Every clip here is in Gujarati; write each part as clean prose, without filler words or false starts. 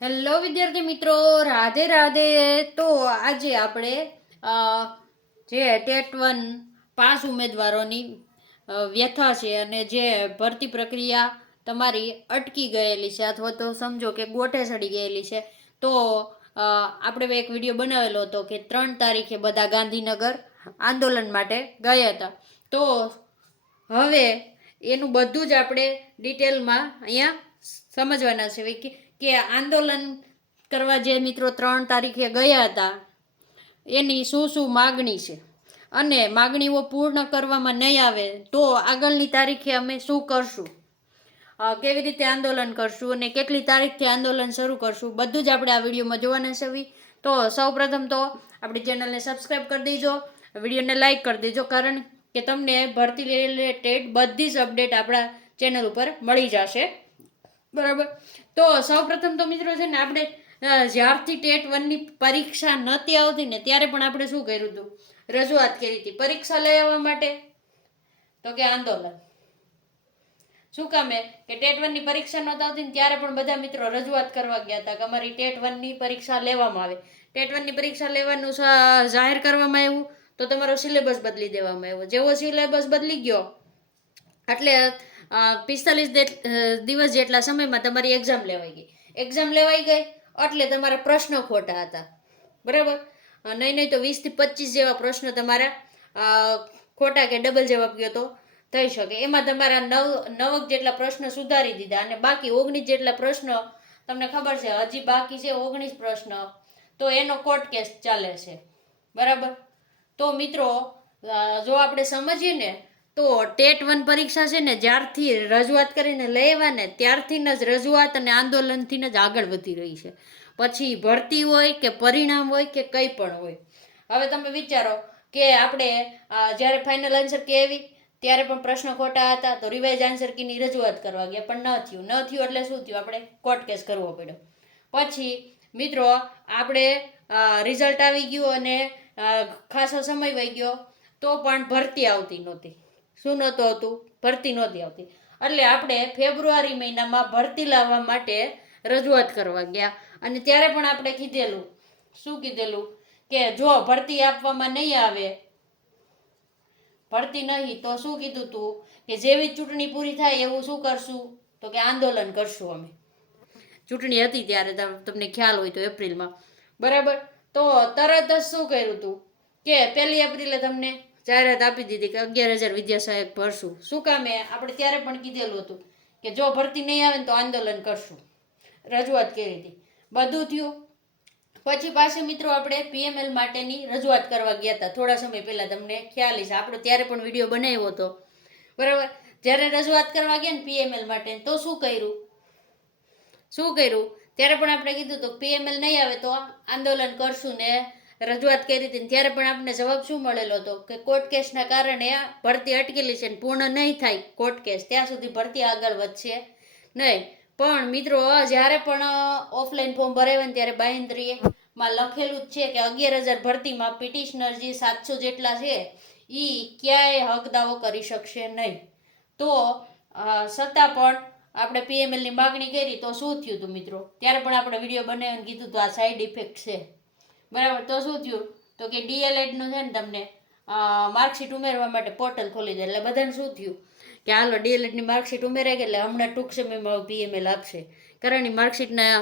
હેલો વિદ્યાર્થી મિત્રો, રાધે રાધે. તો આજે આપણે જે ટેટ 1 પાસ ઉમેદવારોની વ્યથા છે અને જે ભરતી પ્રક્રિયા તમારી અટકી ગયેલી છે અથવા તો સમજો કે ગોઠે ચડી ગયેલી છે, તો આપણે એક વિડીયો બનાવેલો હતો કે 3 તારીખે બધા ગાંધીનગર આંદોલન માટે ગયા હતા. તો હવે એનું બધું જ આપણે ડિટેલમાં અહીંયા સમજવાના છે કે આંદોલન કરવા જે મિત્રો 3 તારીખે ગયા હતા એની શું માગણી છે અને માગણીઓ પૂર્ણ કરવામાં નહીં આવે તો આગળની તારીખે અમે શું કરશું, કેવી રીતે આંદોલન કરશું અને કેટલી તારીખથી આંદોલન શરૂ કરશું, બધું જ આપણે આ વિડીયોમાં જોવાના છે. તો સૌપ્રથમ તો આપણી ચેનલને સબસ્ક્રાઈબ કરી દેજો, વિડીયોને લાઈક કરી દેજો, કારણ કે તમને ભરતી રિલેટેડ બધી જ અપડેટ આપણા ચેનલ ઉપર મળી જશે. બરાબર. તો સૌપ્રથમ તો મિત્રો છે ને, આપણે જ્યારથી ટેટ 1ની પરીક્ષા નહોતી આવતી ને ત્યારે પણ આપણે શું કર્યું હતું, રજૂઆત કરી હતી પરીક્ષા લઈ આવવા માટે. તો કે આંદોલન શું કામે કે ટેટ 1ની પરીક્ષા નહોતી આવતી ને ત્યારે પણ બધા મિત્રો રજૂઆત કરવા ગયા હતા કે અમારી ટેટ 1ની પરીક્ષા લેવામાં આવે. ટેટ 1ની પરીક્ષા લેવાનું જાહેર કરવામાં આવ્યું તો તમારો સિલેબસ બદલી દેવામાં આવ્યો. જેવો સિલેબસ બદલી ગયો એટલે 45 દિવસ જેટલા સમયમાં તમારી એક્ઝામ લેવાઈ ગઈ. એટલે તમારા પ્રશ્નો ખોટા હતા. બરાબર. નહીં તો 20 થી 25 જેવા પ્રશ્નો તમારા ખોટા કે ડબલ જવાબ ગયો તો થઈ શકે. એમાં તમારા 9 જેટલા પ્રશ્નો સુધારી દીધા અને બાકી 19 જેટલા પ્રશ્નો તમને ખબર છે હજી બાકી છે 19 પ્રશ્ન, તો એનો કોર્ટ કેસ ચાલે છે. બરાબર. તો મિત્રો જો આપણે સમજીએ ને તો ટેટ 1 પરીક્ષા છે ને, જ્યારથી રજૂઆત કરીને લેવા ને ત્યારથી જ રજૂઆત અને આંદોલનથી જ આગળ વધી રહી છે. પછી ભરતી હોય કે પરિણામ હોય કે કંઈ પણ હોય. હવે તમે વિચારો કે આપણે જ્યારે ફાઇનલ આન્સર કી આવી ત્યારે પણ પ્રશ્ન ખોટા હતા તો રિવાઇઝ આન્સર કીની રજૂઆત કરવા ગયા પણ ન થયું એટલે શું થયું, આપણે કોર્ટ કેસ કરવો પડ્યો. પછી મિત્રો આપણે રિઝલ્ટ આવી ગયું અને ખાસો સમય વહી ગયો તો પણ ભરતી આવતી નહોતી. શું નહોતું આવતું? ભરતી નહોતી આવતી. એટલે આપણે ફેબ્રુઆરી મહિનામાં ભરતી લાવવા માટે રજૂઆત કરવા ગયા અને ત્યારે પણ આપણે કીધેલું કે જો ભરતી આપવામાં નહીં આવે, ભરતી નહીં તો શું કીધું તું કે જેવી ચૂંટણી પૂરી થાય એવું શું કરશું, તો કે આંદોલન કરશું અમે. ચૂંટણી હતી ત્યારે તમને ખ્યાલ હોય તો એપ્રિલમાં. બરાબર. તો તરત જ શું કર્યું હતું કે 1 એપ્રિલે તમને જાહેરાત આપી દીધી કે 11,000 વિદ્યા સહાયક ભરશું. શું કામે? આપણે ત્યારે પણ કીધેલું હતું કે જો ભરતી નહીં આવે ને તો આંદોલન કરશું. રજૂઆત કરી હતી, બધું થયું. પછી પાછી મિત્રો આપણે PML માટેની રજૂઆત કરવા ગયા હતા થોડા સમય પહેલા, તમને ખ્યાલ છે આપણે ત્યારે પણ વિડીયો બનાવ્યો હતો. બરાબર. જ્યારે રજૂઆત કરવા ગયા ને PML માટે તો શું કર્યું ત્યારે પણ આપણે કીધું તો PML નહીં આવે તો આંદોલન કરશું ને રજૂઆત કરી હતી. ત્યારે પણ આપણે જવાબ શું મળેલો હતો કે કોર્ટ કેસના કારણે ભરતી અટકેલી છે, પૂર્ણ નહીં થાય કોર્ટ કેસ ત્યાં સુધી ભરતી આગળ વધશે નહીં. પણ મિત્રો જ્યારે પણ ઓફલાઈન ફોર્મ ભરાવ્યા ને ત્યારે બાંહેધરીમાં લખેલું જ છે કે 11,000 ભરતીમાં પિટિશનર જે 700 જેટલા છે એ ક્યાંય હક દાવો કરી શકશે નહીં. તો છતાં પણ આપણે PMLની માગણી કરી તો શું થયું હતું મિત્રો, ત્યારે પણ આપણે વિડીયો બનાવીને કીધું તો આ સાઈડ ઇફેક્ટ છે. બરાબર. તો શું થયું તો કે DLEDનું છે ને તમને માર્કશીટ ઉમેરવા માટે પોર્ટલ ખોલી દે એટલે બધાને શું થયું કે હાલો DLEDની માર્કશીટ ઉમેરાઈ ગઈ એટલે હમણાં ટૂંક સમયમાં PML આપશે. કારણ કે માર્કશીટના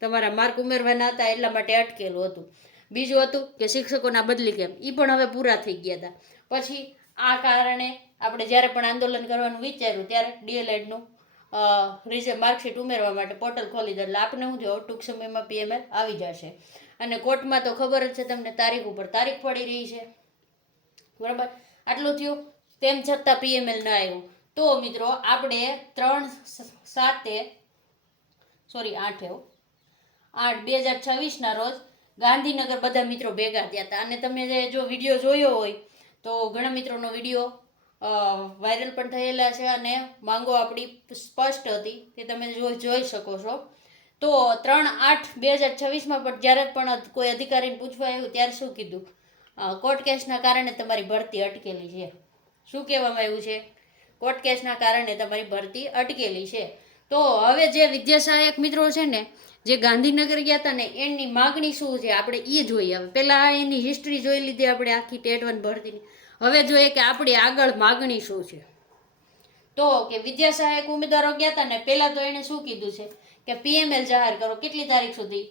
તમારા માર્ક ઉમેરવાના હતા એટલા માટે અટકેલું હતું. બીજું હતું કે શિક્ષકોના બદલી કેમ, એ પણ હવે પૂરા થઈ ગયા હતા. પછી આ કારણે આપણે જ્યારે પણ આંદોલન કરવાનું વિચાર્યું ત્યારે DLEDનું માર્કશીટ ઉમેરવા માટે પોર્ટલ ખોલી દે એટલે આપણે શું થયું ટૂંક સમયમાં PML આવી જશે. અને કોર્ટમાં તો ખબર જ છે તમને તારીખ ઉપર તારીખ પડી રહી છે. બરાબર. આટલું થયું. તેમ છતાં PML ન આવ્યું. તો મિત્રો આપણે 8/2026ના રોજ ગાંધીનગર બધા મિત્રો ભેગા થયા હતા. અને તમે જો વિડીયો જોયો હોય તો ઘણા મિત્રોનો વિડીયો વાયરલ પણ થયેલા છે અને માંગો આપણી સ્પષ્ટ હતી તે તમે જોઈ શકો છો. તો 3/8/2026માં પણ જ્યારે પણ કોઈ અધિકારીને પૂછવા આવ્યું ત્યારે શું કીધું, કોર્ટ કેસના કારણે તમારી ભરતી અટકેલી છે. શું કહેવામાં આવ્યું છે? કોર્ટ કેસના કારણે તમારી ભરતી અટકેલી છે. તો હવે જે વિદ્યા સહાયક મિત્રો છે ને જે ગાંધીનગર ગયા હતા ને એની માગણી શું છે આપણે એ જોઈએ. હવે પહેલાં એની હિસ્ટ્રી જોઈ લીધી આપણે આખી ટેટ 1 ભરતીની. હવે જોઈએ કે આપણી આગળ માગણી શું છે. તો કે વિદ્યા સહાયક ઉમેદવારો ગયા હતા ને પહેલાં તો એણે શું કીધું છે કે પીએમએલ જાહેર કરો. કેટલી તારીખ સુધી?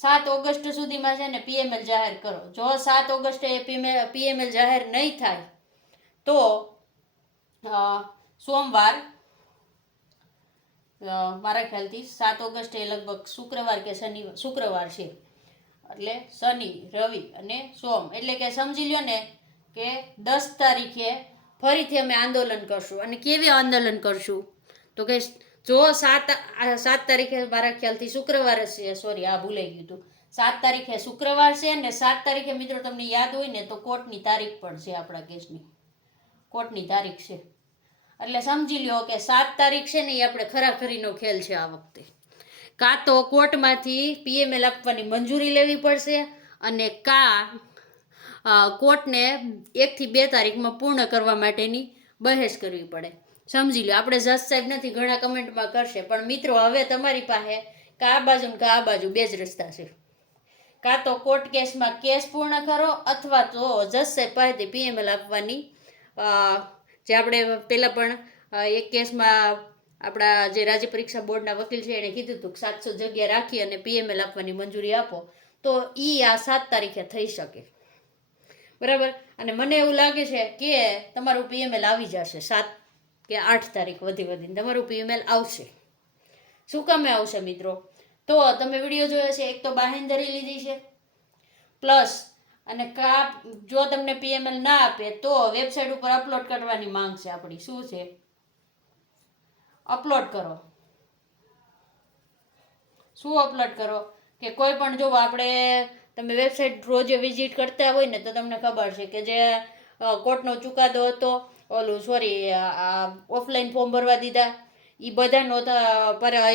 7 ઓગસ્ટ સુધીમાં છે ને પીએમએલ જાહેર કરો. જો 7 ઓગસ્ટે પીએમએલ જાહેર નહીં થાય તો સોમવાર, મારા ખ્યાલથી 7 ઓગસ્ટે લગભગ શુક્રવાર કે શુક્રવાર છે, એટલે શનિ, રવિ અને સોમ, એટલે કે સમજી લ્યો ને કે 10 તારીખે ફરીથી અમે આંદોલન કરશું. અને કેવી આંદોલન કરશું? તો કે જો 7 તારીખે મારા ખ્યાલથી શુક્રવાર છે, સોરી આ ભૂલાઈ ગયું હતું, 7 તારીખે શુક્રવાર છે ને 7 તારીખે મિત્રો તમને યાદ હોય ને તો કોર્ટની તારીખ પણ છે, આપણા કેસની કોર્ટની તારીખ છે. એટલે સમજી લ્યો કે 7 તારીખ છે ને એ આપણે ખરાખરીનો ખેલ છે આ વખતે. કાં તો કોર્ટમાંથી પીએમએલ આપવાની મંજૂરી લેવી પડશે અને કાં કોર્ટને 1 થી 2 તારીખમાં પૂર્ણ કરવા માટેની બહેસ કરવી પડે. સમજી લો, આપણે જજ સાહેબ નથી, ઘણા કમેન્ટમાં કરશે, પણ મિત્રો હવે તમારી પાસે કા આ બાજુ ને કા આ બાજુ બે જ રસ્તા છે. કાં તો કોર્ટ કેસમાં કેસ પૂર્ણ કરો અથવા તો જજ સાહેબ પાસેથી પીએમએલ આપવાની, જે આપણે પહેલાં પણ એક કેસમાં આપણા જે રાજ્ય પરીક્ષા બોર્ડના વકીલ છે એણે કીધું હતું કે 700 જગ્યા રાખી અને પીએમએલ આપવાની મંજૂરી આપો, તો એ આ 7 તારીખે થઈ શકે, બરાબર. અને મને એવું લાગે છે કે તમારું પીએમએલ આવી જશે 7 કે 8 તારીખ વધીને તમારું પીએમએલ આવશે. શું કામે આવશે મિત્રો? તો તમે વિડીયો જોયો છે, એક તો બાહેંધરી લીધી છે, પ્લસ અને જો તમને પીએમએલ ના આપે તો વેબસાઇટ ઉપર અપલોડ કરવાની માંગ છે આપણી. શું છે? અપલોડ કરો. શું અપલોડ કરો? કે કોઈ પણ જો આપણે તમે વેબસાઇટ રોજ વિઝિટ કરતા હોય ને તો તમને ખબર છે કે જે કોર્ટનો ચુકાદો હતો, ઓફલાઈન ફોર્મ ભરવા દીધા, એ બધાનો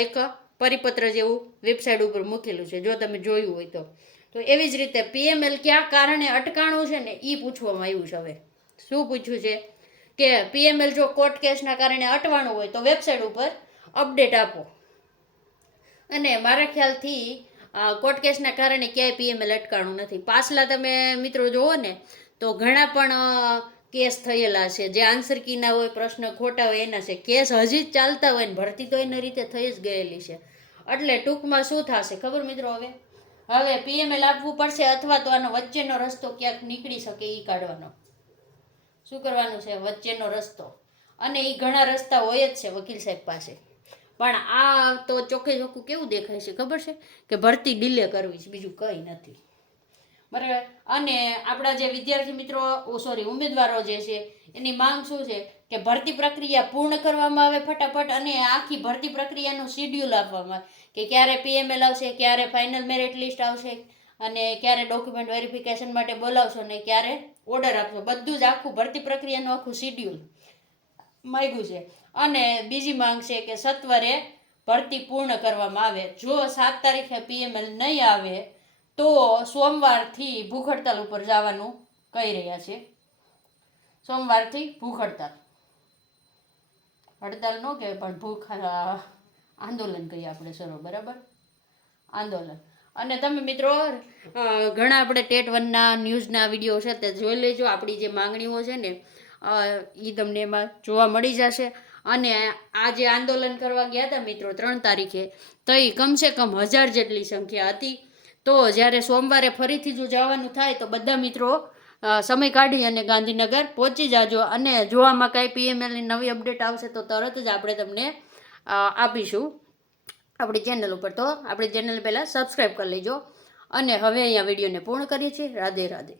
એક પરિપત્ર જેવું વેબસાઇટ ઉપર મૂકેલું છે, જો તમે જોયું હોય તો. તો એવી જ રીતે પીએમએલ કયા કારણે અટકાણું છે ને એ પૂછવામાં આવ્યું છે. હવે શું પૂછ્યું છે કે પીએમએલ જો કોર્ટ કેસના કારણે અટવાનું હોય તો વેબસાઇટ ઉપર અપડેટ આપો. અને મારા ખ્યાલથી કોર્ટ કેસના કારણે ક્યાંય પીએમએલ અટકાણું નથી. પાછલા તમે મિત્રો જોવો ને તો ઘણા પણ કેસ થયેલા છે, જે આન્સર કીના હોય, પ્રશ્ન ખોટા હોય એના છે, કેસ હજી જ ચાલતા હોય ને ભરતી તો એની રીતે થઈ જ ગયેલી છે. એટલે ટૂંકમાં શું થશે ખબર મિત્રો? હવે પીએમએલ આપવું પડશે અથવા તો આનો વચ્ચેનો રસ્તો ક્યાંક નીકળી શકે એ કાઢવાનો. શું કરવાનું છે? વચ્ચેનો રસ્તો. અને એ ઘણા રસ્તા હોય જ છે વકીલ સાહેબ પાસે, પણ આ તો ચોખ્ખે ચોખ્ખું કેવું દેખાય છે ખબર છે કે ભરતી ડીલે કરવી છે, બીજું કંઈ નથી, બરાબર. અને આપણા જે વિદ્યાર્થી મિત્રો ઉમેદવારો જે છે એની માંગ શું છે કે ભરતી પ્રક્રિયા પૂર્ણ કરવામાં આવે ફટાફટ, અને આખી ભરતી પ્રક્રિયાનું શિડ્યુલ આપવામાં આવે કે ક્યારે પીએમએલ આવશે, ક્યારે ફાઇનલ મેરિટ લિસ્ટ આવશે, અને ક્યારે ડોક્યુમેન્ટ વેરિફિકેશન માટે બોલાવશો ને ક્યારે ઓર્ડર આપશો. બધું જ આખું ભરતી પ્રક્રિયાનું આખું શિડ્યુલ માંગ્યું છે. અને બીજી માંગ છે કે સત્વરે ભરતી પૂર્ણ કરવામાં આવે. જો 7 તારીખે પીએમએલ નહીં આવે તો સોમવારથી ભૂખ હડતાલ ઉપર જવાનું કહી રહ્યા છે. સોમવારથી ભૂખ હડતાલ ન કહેવાય પણ ભૂખ આંદોલન કહીએ આપણે, સરો બરાબર, આંદોલન. અને તમે મિત્રો ઘણા આપણે ટેટ 1ના ન્યૂઝના વિડીયો છે તે જોઈ લેજો. આપણી જે માંગણીઓ છે ને એ તમને એમાં જોવા મળી જશે. અને આ જે આંદોલન કરવા ગયા હતા મિત્રો 3 તારીખે, તો એ કમસે કમ 1000 જેટલી સંખ્યા હતી. તો જ્યારે સોમવારે ફરીથી જો જવાનું થાય તો બધા મિત્રો સમય કાઢી અને ગાંધીનગર પહોંચી જાજો. અને જો આમાં કાંઈ પીએમએલની નવી અપડેટ આવશે તો તરત જ આપણે તમને આપીશું આપણી ચેનલ ઉપર. તો આપણી ચેનલ પહેલાં સબસ્ક્રાઈબ કરી લેજો. અને હવે અહીંયા વિડીયોને પૂર્ણ કરીએ છીએ. રાધે રાધે.